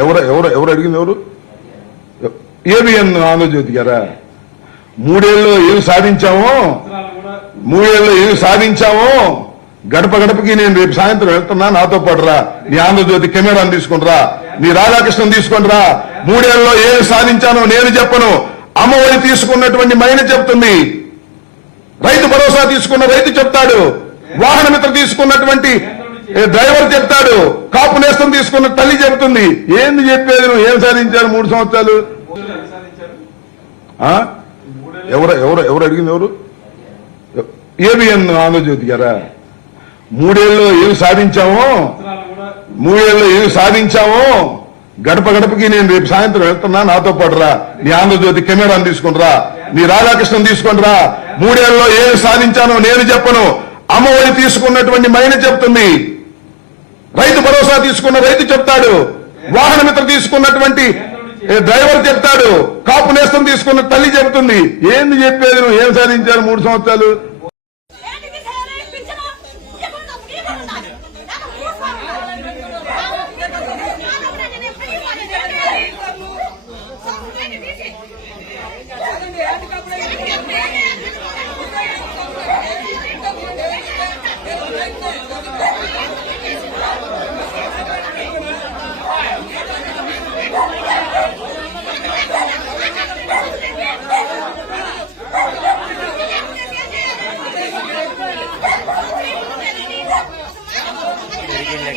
ఎవరు ఎవరు ఎవరు అడిగింది ఎవరు? ఏబిఎన్ ఆంధ్రజ్యోతి గారా? మూడేళ్ళు ఏమి సాధించామో? మూడేళ్ళు ఏమి సాధించామో? గడప గడపకి నేను రేపు సాయంత్రం వెళ్తున్నా నాతో పాటు రా. నీ ఆంధ్రజ్యోతి కెమెరాను తీసుకుంటరా నీ రాధాకృష్ణన్ తీసుకుంటరా మూడేళ్ళలో ఏమి సాధించానో నేను చెప్పను. అమ్మఒడి తీసుకున్నటువంటి మైన చెప్తుంది. రైతు భరోసా తీసుకున్న రైతు చెప్తాడు. వాహన మిత్ర తీసుకున్నటువంటి డ్రైవర్ చెప్తాడు కాపు నేస్తం తీసుకున్న తల్లి చెబుతుంది ఏంది చెప్పేది నువ్వు? ఏం సాధించారు మూడు సంవత్సరాలు? ఆ? ఎవరు ఎవరు ఎవరు అడిగింది ఎవరు? ఏబిఎన్ ఆంధ్రజ్యోతి గారా? మూడేళ్ళు ఏమి సాధించామో? మూడేళ్ళు ఏమి సాధించామో? గడప గడపకి నేను రేపు సాయంత్రం వెళ్తున్నా నాతో పాటు రా. నీ ఆంధ్రజ్యోతి కెమెరాను తీసుకునిరా నీ రాధాకృష్ణన్ తీసుకుంటరా. మూడేళ్ళలో ఏమి సాధించానో నేను చెప్పను. అమ్మఒడి తీసుకున్నటువంటి మైన చెప్తుంది. రైతు భరోసా తీసుకున్న రైతు చెప్తాడు. వాహన మిత్ర తీసుకున్నటువంటి డ్రైవర్ చెప్తాడు. కాపు నేస్తం తీసుకున్న తల్లి చెబుతుంది. ఏంది చెప్పేది నువ్వు? ఏం సాధించారు మూడు సంవత్సరాలు? bien.